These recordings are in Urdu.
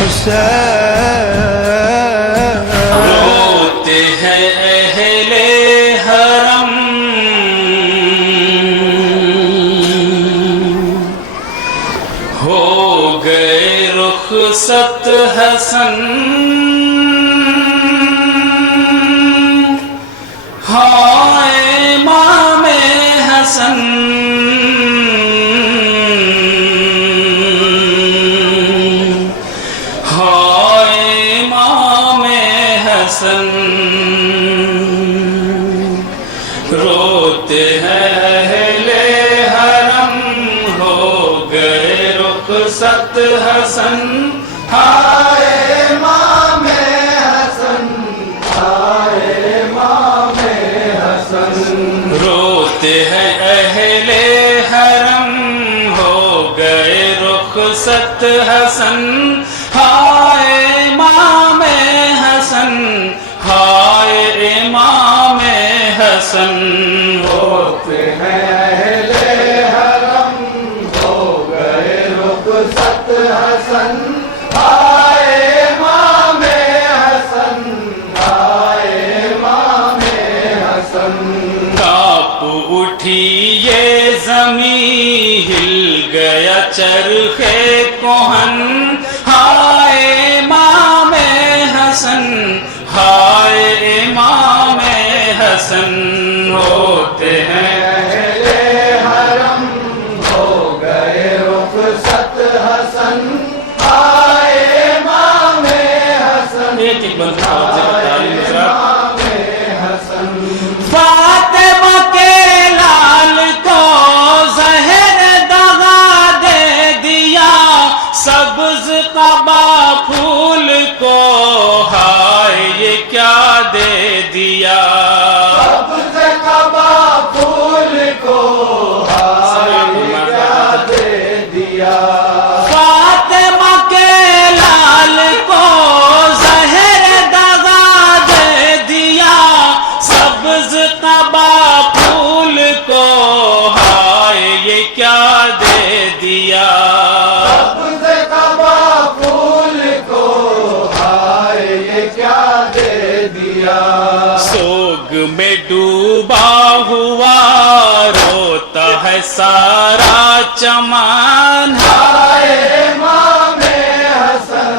حسین روتے ہیں اہل حرم، ہو گئے رخصت حسن، ہائے امام حسن، ہائے امام حسن، روتے ہیں اہل حرم، ہو گئے رخصت حسن، ہائے امام حسن، ہائے امام حسن، روتے ہیں اہل حرم، ہو گئے رخصت حسن، ہائے امام حسن، ہائے امام حسن، روتے ہیں اہل حرم، ہو گئے رخصت حسن، ہائے امام حسن، ہائے امام حسن، کانپ اٹھی یہ زمین، ہل گیا چرخ کہن، ہائے امام حسن، ہائے امام حسن، ہوتے ہیں اہل حرم، ہو گئے رخصت حسن، ہائے امام حسن، ایک بند فاطمہ کے لال کو زہر دغا دے دیا، سبز قبا پھول کو ہائے یہ کیا دے دیا، سبز قبا پھول کو ہائے یہ کیا دے دیا، فاطمہ کے لال کو زہر دغا دے دیا، سبز قبا پھول کو ہائے یہ کیا دے دیا، سبز قبا پھول کو ہائے یہ کیا دے دیا، سوگ میں ڈوبا ہوا روتا ہے سارا چمن، ہائے امام حسن،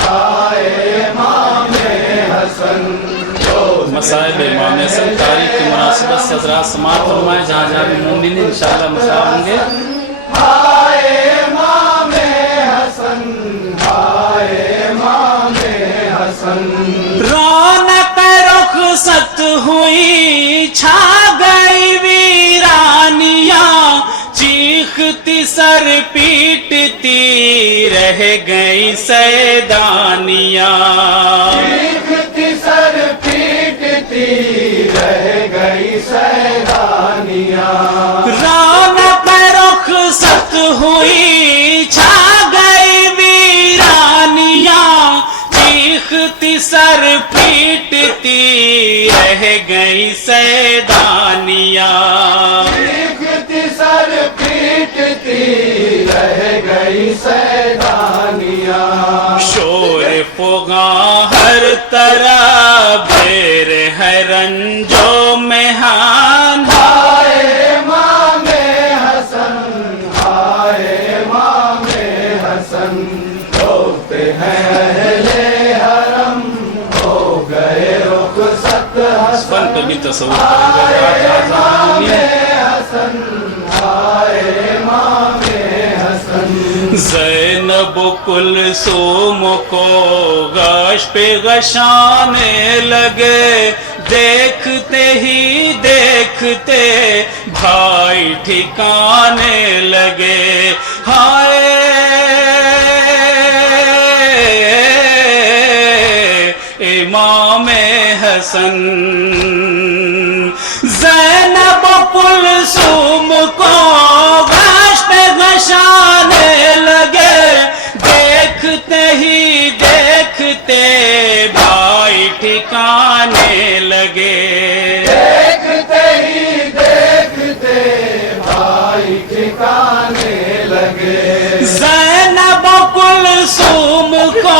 ہائے امام حسن، مسائل امام حسن تاریخ کی مناسبت سے حضرات سماعت فرمائیں، جہاں جہاں بھی مومنین انشاءاللہ مشاہد ہوں گے، ہائے امام حسن، ہائے امام حسن، رونق رخصت ہوئی چھا گئی ویرانیاں، چیختی سر پیٹتی رہ گئی سیدانیاں، چیختی سر پیٹتی رہ گئی سیدانیاں، رونق رخصت ہوئی چھا گئی ویرانیاں، چیختی سر پیٹتی رہ گئی سیدانیاں، چیختی سر پیٹتی رہ گئی سیدانیاں، شور فغاں ہر طرف بیر ہے رنجو مہان، ہائے امام حسن، ہائے امام حسن، روتے ہیں اہل حرم، ہو گئے رخصت حسن، کبھی تصور کریں گے، حسن، ہائے امام حسن، زینب کلثوم کو غش پہ غشانے لگے، دیکھتے ہی دیکھتے بھائی ٹھکانے لگے، ہائے امام حسن، زینب کلثوم کو غش پہ غشانے لگے، دیکھتے ہی دیکھتے بھائی ٹھکانے لگے، دیکھتے ہی دیکھتے بھائی ٹھکانے لگے، زینب کلثوم کو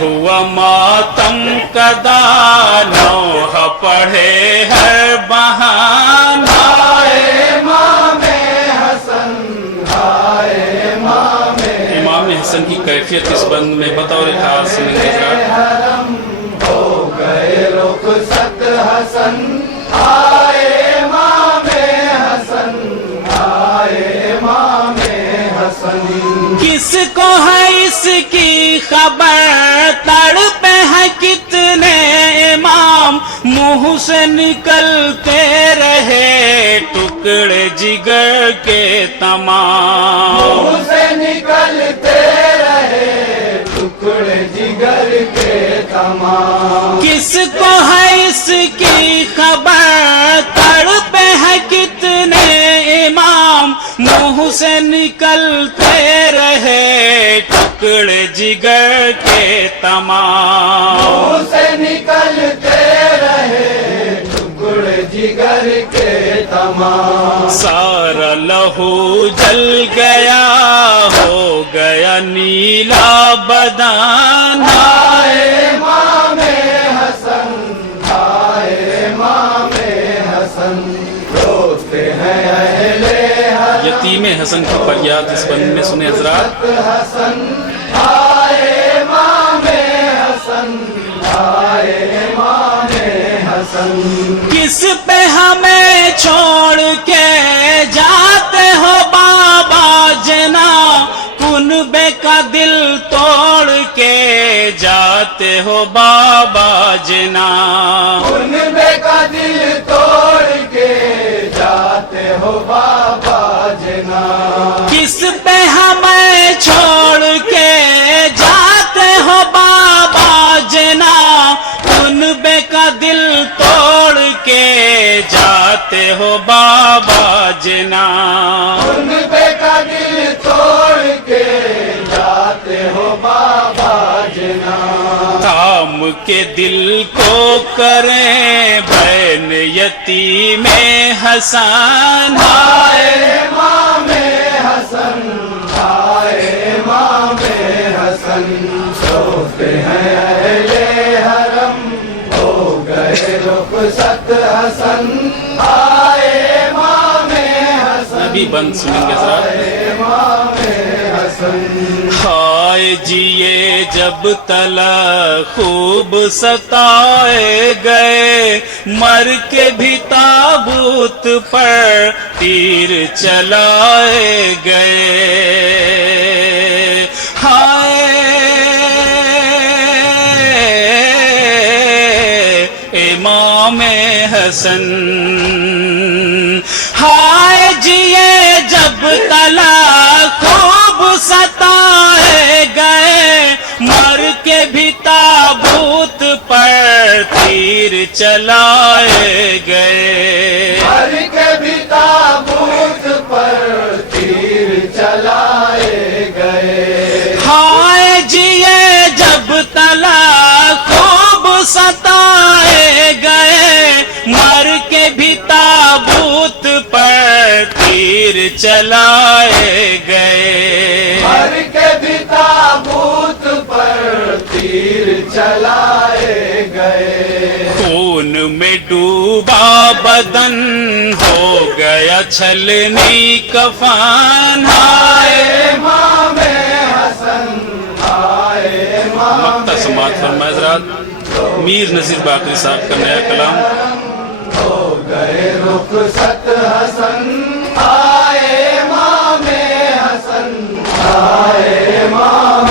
ہوا ماتم کدا نوح پڑھے ہر بہانہ امام حسن ہائے امام امام حسن کی کیفیت اس بند میں بطور خاص سنیں گے حضرات۔ حرم ہو گئے رخصت حسن ہائے امام حسن ہائے امام حسن۔ کس کو ہے اس کی خبر تڑپے ہیں کتنے امام منہ سے نکلتے رہے ٹکڑے جگر کے تمام۔ منہ سے نکلتے رہے ٹکڑے جگر کے تمام۔ کس کو ہے اس کی خبر تڑپے ہیں کتنے امام منہ سے نکلتے رہے ٹکڑے جگر کے تمام۔ منہ سے نکلتے رہے ٹکڑے جگر کے تمام۔ سارا لہو جل گیا ہو گیا نیلا بدن ہائے امام حسن ہائے امام حسن روتے ہیں اہل حرم یتیم حسن کی فریاد اس بند میں سنے حضرات۔ حسن ہائے امام حسن ہائے امام حسن۔ کس پہ ہمیں چھوڑ کے جاتے ہو بابا جنا کنبے کا دل توڑ کے جاتے ہو بابا جنا۔ کنبے کا دل توڑ کے جاتے ہو بابا جنا۔ کس پہ ہمیں چھوڑ کے جاتے ہو بابا جنا کنبے کا دل توڑ کے جاتے ہو بابا جنا۔ کنبے کا دل توڑ کے جاتے ہو بابا جنا۔ کام کے دل کو کریں بین یتیم حسن ہائے امام حسن ہائے امام حسن روتے ہیں اہل حرم ہو گئے رخصت حسن ہائے امام حسن ابھی بند سنیں گے حضرات۔ امام حسن۔ ہائے جیے جب تلا خوب ستائے گئے مر کے بھی تابوت پر تیر چلائے گئے۔ ہائے امام حسن ہائے جیے جب تلا خوب ستائے گئے مر کے بھی تابوت پر تیر چلائے گئے۔ مر کے بھی تابوت پر تیر چلائے گئے۔ ہائے جیے جب تلا خوب ستائے گئے مر کے بھی تابوت پر تیر چلائے گئے۔ مر کے بھی تابوت پر تیر چلائے گئے۔ خون میں ڈوبا بدن ہو گیا چھلنی کفن ہائے امام حسن ہائے امام مقطع سماعت فرمائے حضرات۔ میر نذیر باقری صاحب کا نیا کلام۔ ہو گئے رخصت حسن ہائے امام حسن ہائے امام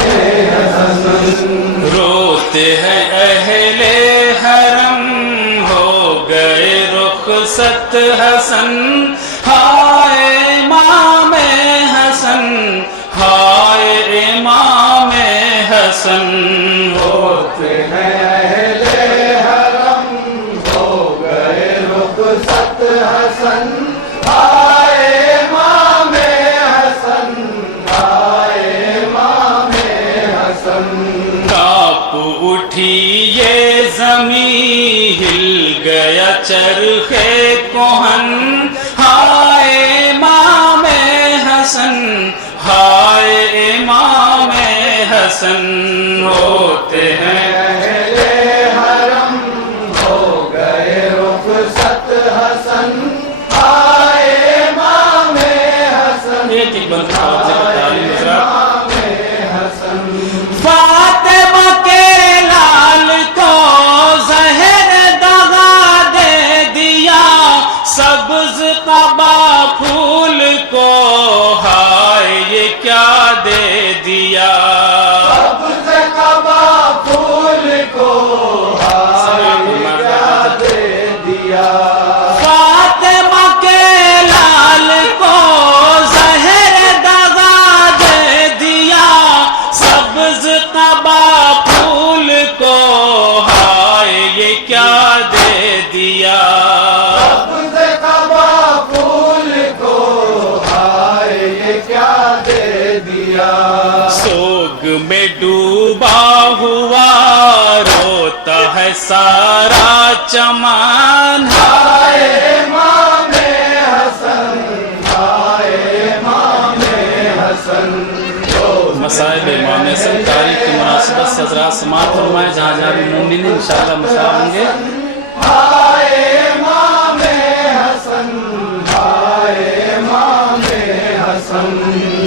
حسن۔ روتے ہیں اہل حرم ہو گئے رخصت حسن ہائے امام حسن ہائے امام حسن۔ روتے ہیں اہل حرم ہو گئے رخصت حسن ہائے امام حسن ہائے امام حسن۔ کانپ اٹھی یہ زمین ہل گیا چرخے کوہن ہائے امام حسن ہائے امام حسن ہوتے ہیں اہل حرم ہو گئے رخصت حسن آئے امام حسن ایک ایک بند تعلیم حضرات فاطمہ کے لال کو زہر دغا دے دیا سبز قبا پھول کو ہائے یہ کیا دے دیا سبز قبا پھول کو ہائے کیا دے دیا فاطمہ کے لال کو زہر دغا دے دیا سبز قبا پھول کو ہائے یہ کیا دے دیا سبز قبا پھول کو ہائے یہ کیا دے دیا سوگ میں ڈوبا ہوا روتا ہے سارا چمان آئے امام حسن آئے امام حسن مسائل امام حسن تاریخ کی مناسبت سے حضرات سماعت فرمائیں جہاں جہاں بھی مومنین انشاءاللہ مشاہد ہوں گے آئے امام حسن آئے امام حسن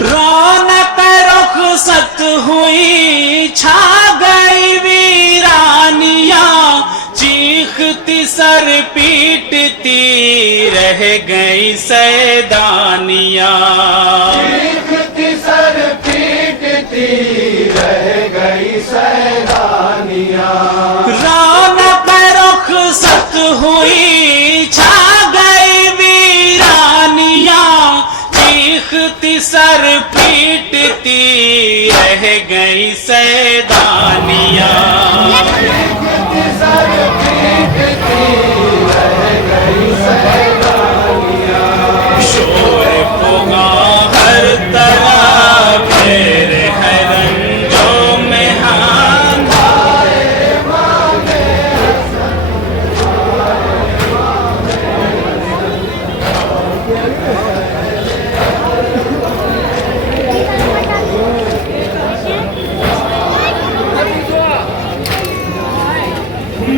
رونق رخصت ہوئی چھا گئی ویرانیاں چیختی سر پیٹتی رہ گئی سیدانیاں چیختی سر پیٹتی رہ گئی سیدانیاں رونق رخصت ہوئی چھا گئی ویرانیاں چیختی سر پیٹتی رہ گئی سیدانیاں چیختی سر پیٹتی رہ گئی سیدانیاں شور ہوگا ہر طرف میرے ہے رنجو میں ہان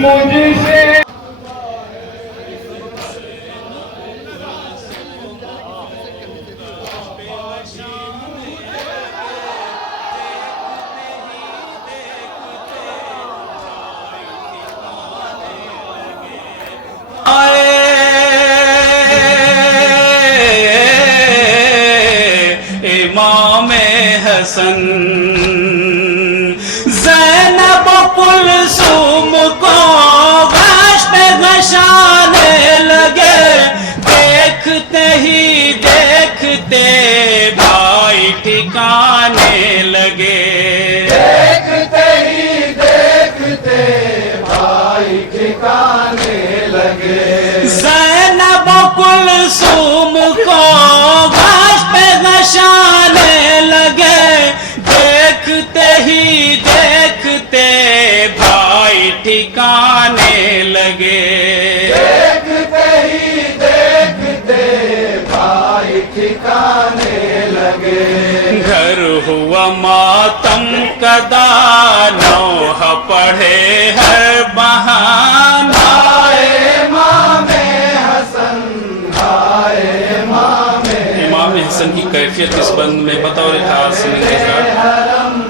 مجھ سے امام حسن زینب کلثوم کو غش پہ غشانے لگے دیکھتے ہی دیکھتے بھائی ٹھکانے لگے دیکھتے ہی دیکھتے بھائی ٹھکانے لگے زینب کلثوم کو غش پہ غشانے لگے دیکھتے ہی دیکھتے بھائی ٹھکانے لگے دیکھتے ہی دیکھتے بھائی ٹھکانے لگے گھر ہوا ماتم کدا نوح پڑھے ہر بہانہ آئے امام حسن آئے امام امام حسن کی کیفیت اس بند میں بطور خاص سنیں حضرات حرم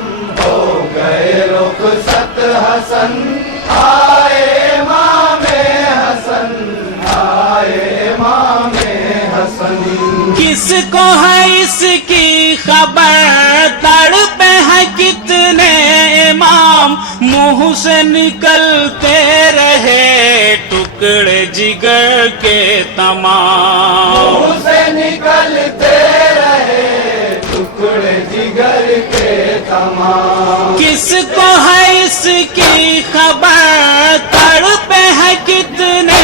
ہو گئے رخصت حسن آئے امام حسن آئے امام حسن کس کو ہے اس کی خبر تڑپے ہیں کتنے امام منہ سے نکلتے رہے ٹکڑے جگر کے تمام منہ سے نکلتے رہے ٹکڑے جگر کے تمام کس کو ہے اس کی خبر تڑپے ہیں کتنے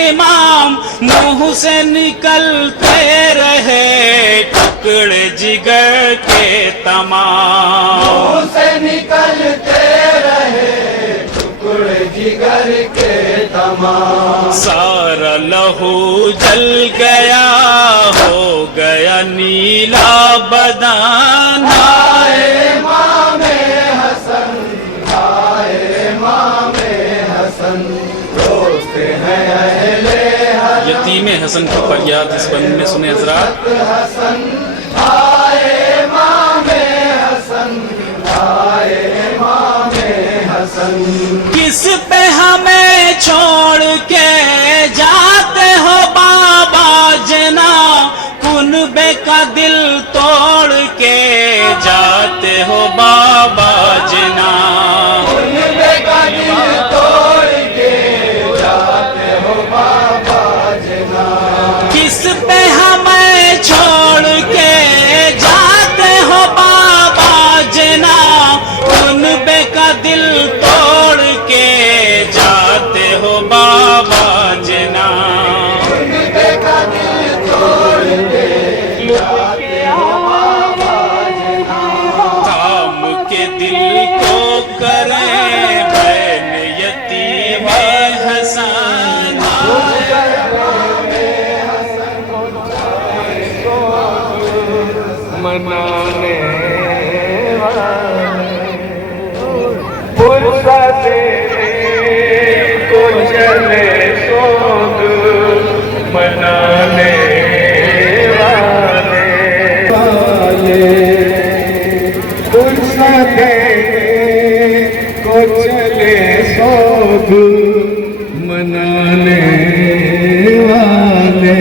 امام منہ سے نکلتے رہے ٹکڑے جگر کے تمام منہ سے نکلتے رہے ٹکڑے جگر کے تمام سارا لہو جل گیا ہو گیا نیلا بدن آئے امام حسن کی فریاد اس بند میں سنے حضرات. حسن آئے امام حسن آئے امام حسن. کس پہ ہمیں چھوڑ کے جاتے ہو بابا جنا, کنبے کا دل توڑ کے جاتے ہو بابا جنا. کنبے کا دل توڑ کے جاتے ہو بابا جنا. کس پہ ہمیں چھوڑ کے جاتے ہو بابا جنا, کنبے کا دل توڑ کے جاتے ہو بابا جنا. کنبے کا دل توڑ کے جاتے ہو بابا جنا. کام کے دل کو کریں بین یتیم حسن. منانے فرصت کو چلے سوگ منانے والے فرصت کو چلے سوگ منانے والے.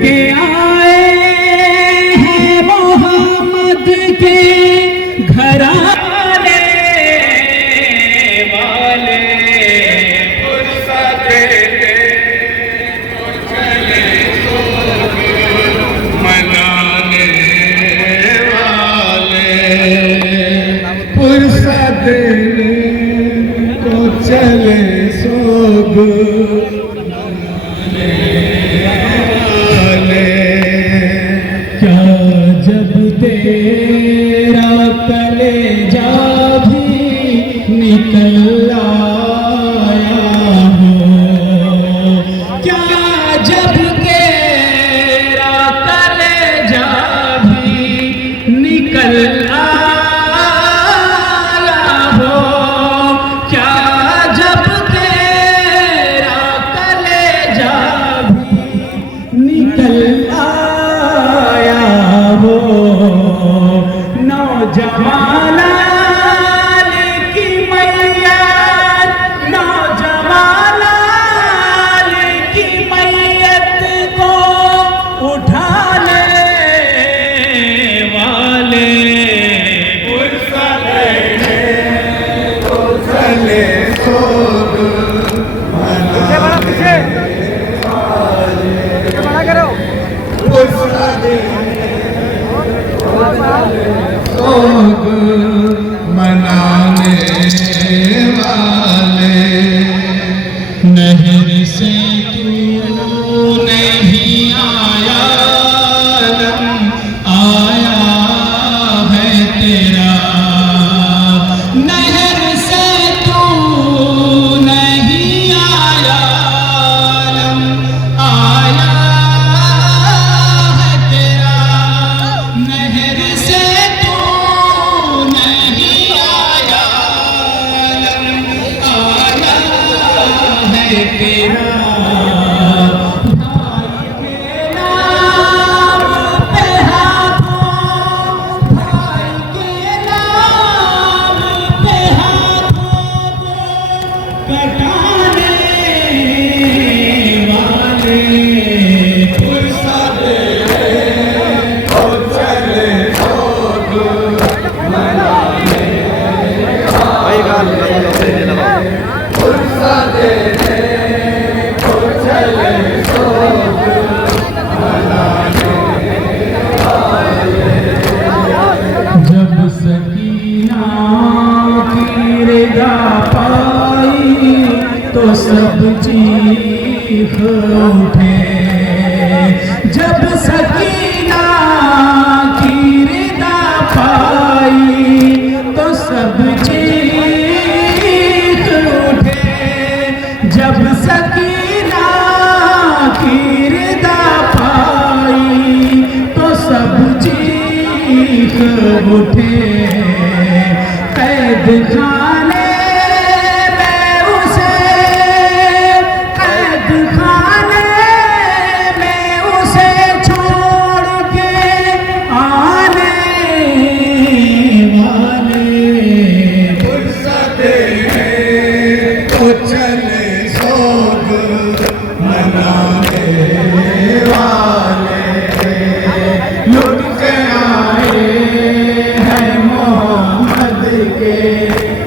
کے آئے ہیں محمد کے گھرانے والے, فرصت کو چلے سوگ منانے والے. فرصت کو چلے سوگ کیا جب تیرا کلیجہ بھی نکل آیا ہو, کیا جب تیرا کلیجہ بھی نکل آیا ہو, کیا جب تیرا کلیجہ بھی نکل آیا ہو, نوجوان کی میت, نوجوان کی میت کو اٹھانے والے. فرصت کو چلے سوگ سوگ منانے والے. نہر سے تو نہیں آیا, لم آیا ہے تیرا. نہر سے تو نہیں آیا, لم آیا ہے تیرا. نہر سے تو نہیں آیا, لم آیا ہے تیرا. بھائی کے نام پہ ہاتھوں, بھائی کے نام پہ ہاتھوں کو کٹانے والے. فرصت کو چلے سوگ منانے والے. فرصت کو چلے سوگ منانے والے. جب سکینہ کی رضا پائی تو سب چیخ اٹھے. جب سکینہ کی رضا پائی تو سب چیخ اٹھے. جب سکینہ کی رضا پائی تو سب چیخ اٹھے. قید خانے میں اسے, قید خانے